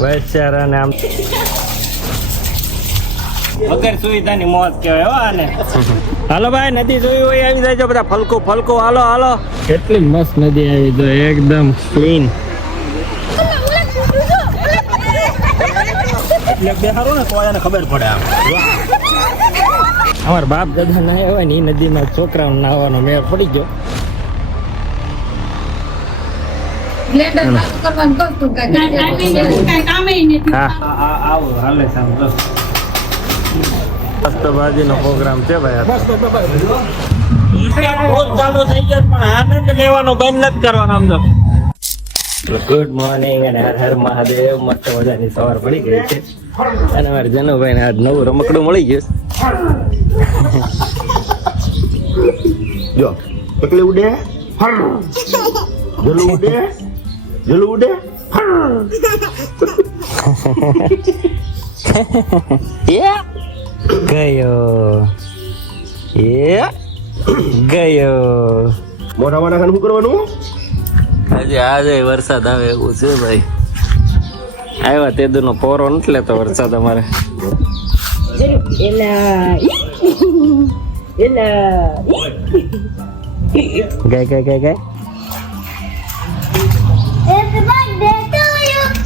વૈચારા ને આમ. વગર સુવિધાની મોત કહેવાય હો આને. હાલો ભાઈ, નદી જોઈ હોય આવી જાય બધા. ફલકો ફલકો, હાલો હાલો. કેટલી મસ્ત નદી આવી જાય એકદમ ક્લીન એટલે બેહારો ને તો એને ખબર પડે અમારા બાપ દાદા ના હોય ને એ નદીમાં છોકરાઓ નાવાનો મેળ પડી ગયો. બાજીનો પ્રોગ્રામ છે ભાઈ ચાલુ થઈ ગયો પણ આનંદ લેવાનો બંધ નથી કરવાનો આમ તો. ગુડ મોર્નિંગ અને હર હર મહાદેવ મસ્ત મજાની સવાર પડી ગઈ છે. અને મારે જનુભાઈ ને આજ નવું રમકડું મળી ગયું. જો પકડી ઉડે ફર. જલુ ઉડે જલુ ઉડે ફર ગયો એ ગયો મોટા મોટા ખાને શું કરવાનું આજે આજે વરસાદ આવે એવું છે ભાઈ આવ્યા તે દુનો પોરો નથી લેતો વરસાદ અમારે ગાય ગાય ગાય ગાય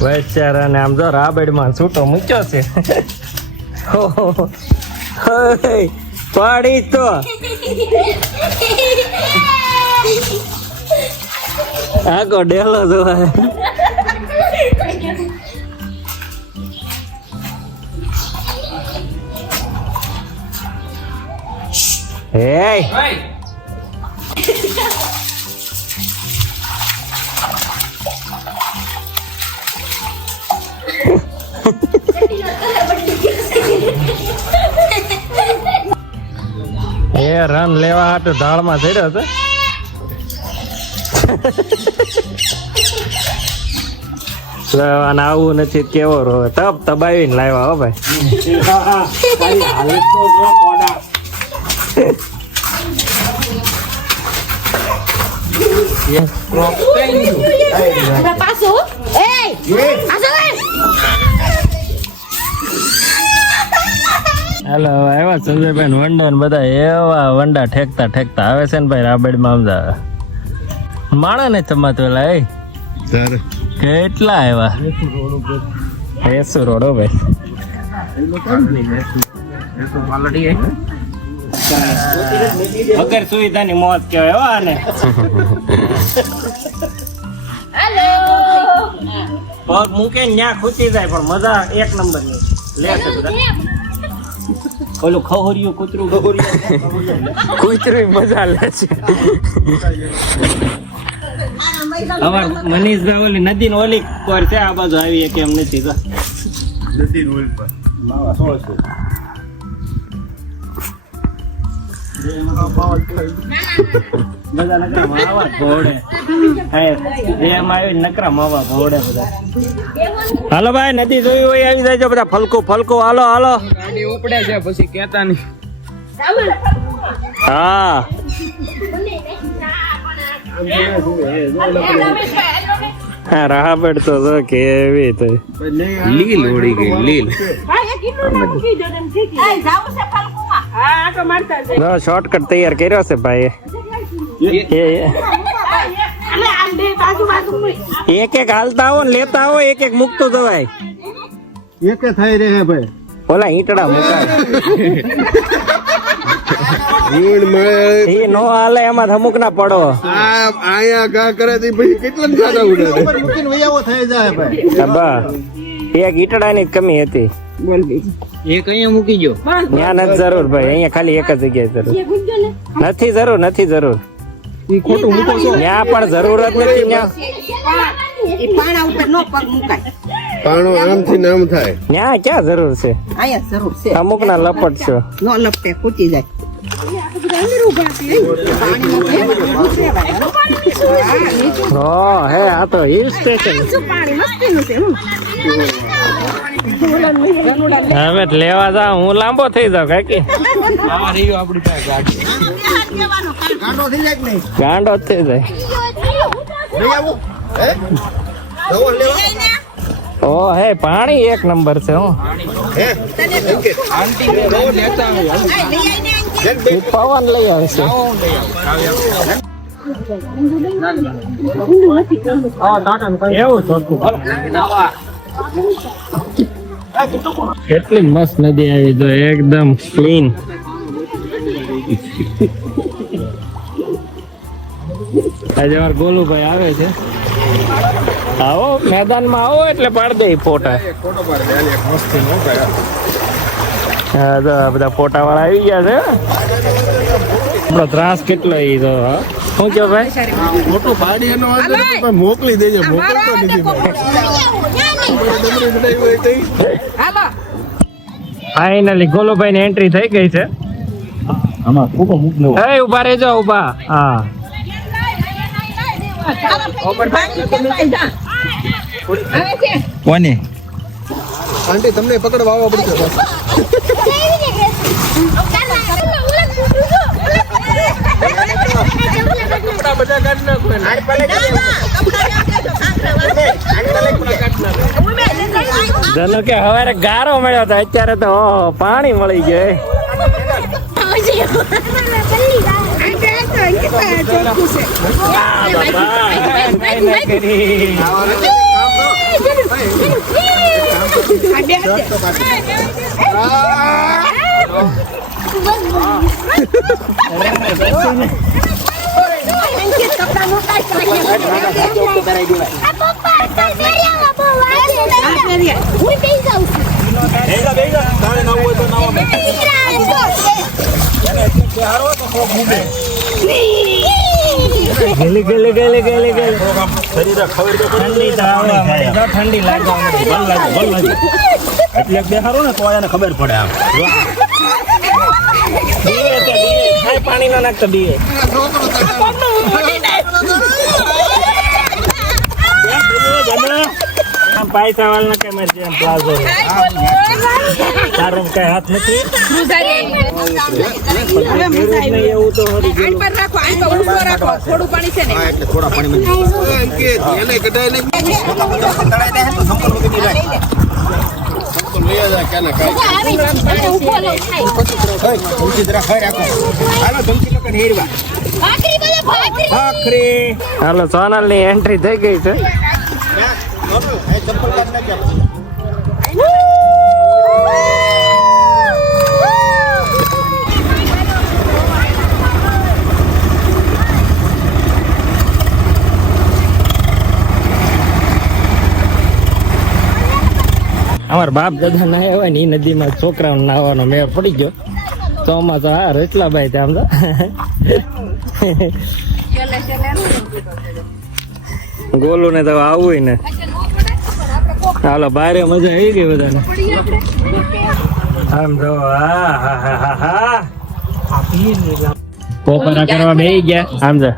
વૈચારા ને આમ જો રાબેડમાં છૂટો મૂક્યો છે. પાડી તો. આગો ડેલો જોવાય. Hey! એ રન લેવા હાટુ ઢાળમાં ચડ્યો છે લે, આને આવું નથી કેવો રો તપ તબાવીને લાવ્યા હો ભાઈ પાછું હેલો આવ્યા સંજયભાઈ? વંડા ને બધા એવા વંડા ઠેકતા ઠેકતા આવે છે ને ભાઈ રાબેડમાં આમદા માણા ને ચમાતું એલા એ? કેટલા આવ્યા? એસુ રોડો ભાઈ. વગર સુવિધાની મોત કહેવાય હો આને. પગ મૂકે ન્યા ખૂચી જાય પણ મજા એક નંબરની લે છે બધા. ઓલું ખહોરિયું કૂતરું કૂતરું મજા લે છે. અમાર મનીષભાઈ ઓલી નદી ને ઓલી કોર છે આ બાજુ આવી કેમ નથી તો. બધા નકરા માવા નકરા માવા ભોળે બધા હાલો ભાઈ નદી જોઈ હોય આવી જાય બધા. ફલકો ફલકો હાલો હાલો. ઉપડે છે પછી કેતા નહીં હા. હા રાબડ તો તો કેવી તો. લીલ ઉડી ગઈ લીલ. શોર્ટકટ તૈયાર કર્યો છે ભાઈ એક એક હાલતા આવો ને લેતા આવો એક એક મૂકતું જવાય. એક થઈ રહે ભાઈ. ઓલા ઈંટડા મુકાય. નો હાલે એમાં અમુક ના પડો. આયા ગા કરે તે પછી કેટલા ઉડે થઈ જાય ભાઈ. એક ઈટડાની જ કમી હતી. એક અહીંયા મૂકી ગયો? ત્યાં નથી જરૂર ભાઈ અહીંયા ખાલી એક જ જગ્યાએ જરૂર. નથી જરૂર નથી જરૂર. ખોટું મૂકો છો? ત્યાં પણ જરૂર જ નથી ત્યાં. પાણા ઉપર નો પગ મુકાય. પાણો આમથી ને થાય. ત્યાં ક્યાં જરૂર છે? અહીંયા જરૂર છે. અમુક ના લપટ છો. નો લપટે ખૂટી જાય. હે આ તો હિલ સ્ટેશન. હવે લેવા જા હું લાંબો થઈ જાઉં કાકી. ગાડી થઈ જાય કે નહીં? ગાંડો જ થઈ જાય. લઈ આવો. હે? ઓ હે પાણી એક નંબર છે હું. પવન લઈ આવશે કેટલી મસ્ત નદી આવી તો એકદમ ક્લીન આજે વાર ગોલુભાઈ આવે છે. આવો, મેદાનમાં આવો એટલે પાડ દે ફોટા. હા, તો બધા ફોટા વાળા આવી ગયા છે. આપણો ત્રાસ કેટલો એ તો શું કયો ભાઈ? મોટું પાડી એનો મોકલી દેજો, મોકલતો નથી ફાઇનલી ગોલુભાઈ ની એન્ટ્રી થઈ ગઈ છે. આમાં ફૂકો મૂકલો એ ઊભા રહેજો ઊભા. હા. કોને? આંટી તમને પકડવા આવવા પડશે પાછું. જનો કે હવારે ગારો મળ્યો હતો અત્યારે તો પાણી મળી ગયું ઠંડી તો ઠંડી એટલે બેહારો ને તો એને ખબર પડે આમ પાણી ના નાખતો દીવે આમ પૈસા વાળ ના કઈ મારી જેમ પ્લાઝો તારો કઈ હાથ નથી? એવું જ નહીં એવું તો થોડું પાણી છે ને? એટલે થોડા હાલો સોનલની એન્ટ્રી થઈ ગઈ છે. ચપ્પલ અમારા બાપ દાદા ના હોય ને એ નદીમાં છોકરાઓ નાવાનો મેળ પડી ગયો. ચોમાસા હા રેટલા ભાઈ ત્યાં તો. ગોલું ને તો આવું ને. હાલો બારે મજા આવી ગઈ બધાને. આમ જો હા હા હા હા પોપરા કરવા બેસી ગયા. આમ જો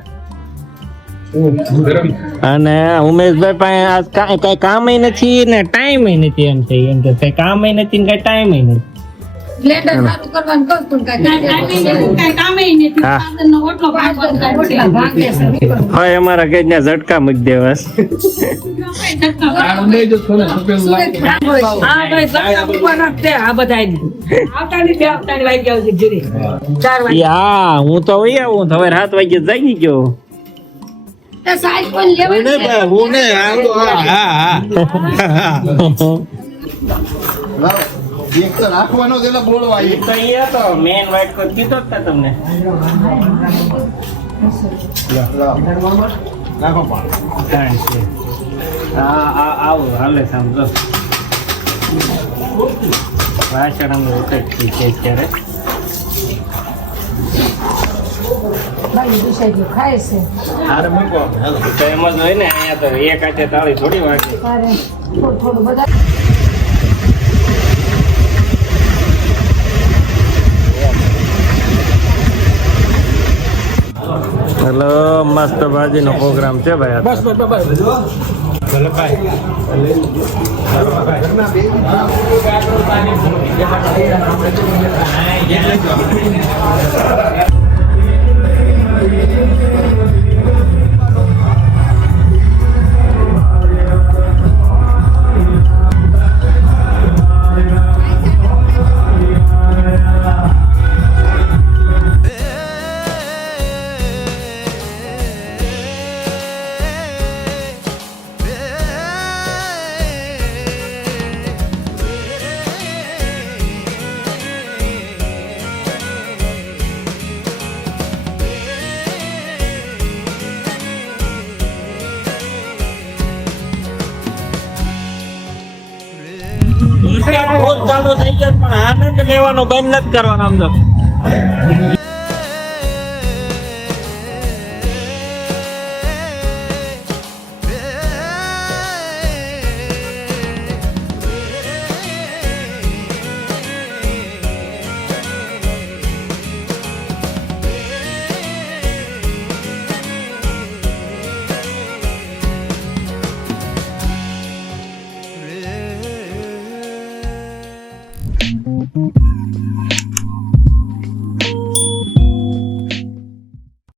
અને ઉમેશભાઈ પાસે આજ કાંઈ કાંઈ કામ નથી ને ટાઈમ નથી એમ થઈ એમ કે કઈ કામ નથી ને કઈ ટાઈમ નથી. બ્લેન્ડર ચાલુ કરવાનું કહું કાંઈ ઓટલો છે. અમારા ગજ ના ઝટકા મૂકી દેવાસ હું તો હું હવે રાત વાગે જાગી ગયો. ને હા. એક તો રાખવાનો છે બોલો આવી તો અહીંયા તો મેન વાઇટ કોટ કીધો જ તમને. રાખો પાણી. છે હા આ આવો હાલે સમજો વાસણ અમે ઉતરતી છે અત્યારે. હારે મૂકો. તો એમ જ હોય ને અહીંયા તો એક હાથે તાળી થોડી વાગે. હેલો મસ્ત ભાજીનો પ્રોગ્રામ છે ભાઈ બસ ભાઈ. ચાલુ થઈ જાય પણ આનંદ લેવાનો બંધ નથી કરવાનો આમ